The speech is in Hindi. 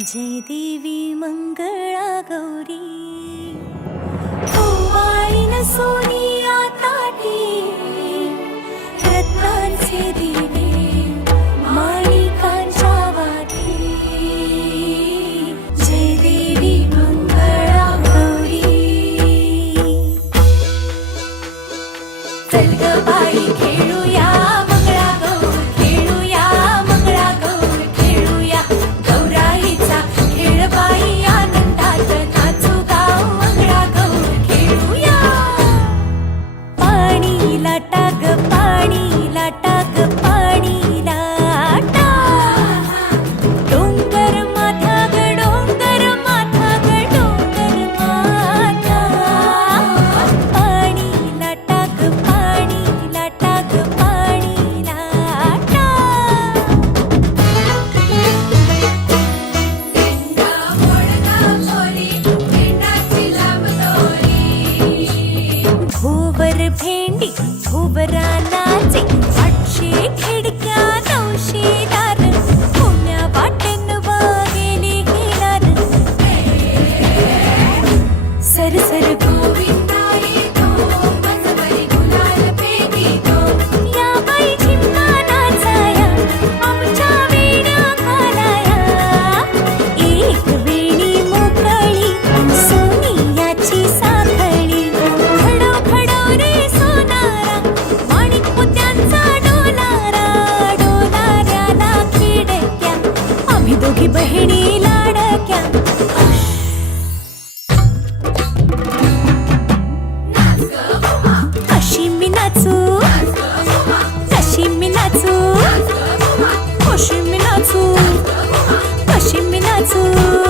जय देवी मंगला गौरी। भेंडी भुवरा नाचे नाचू. कशी मी नाचू.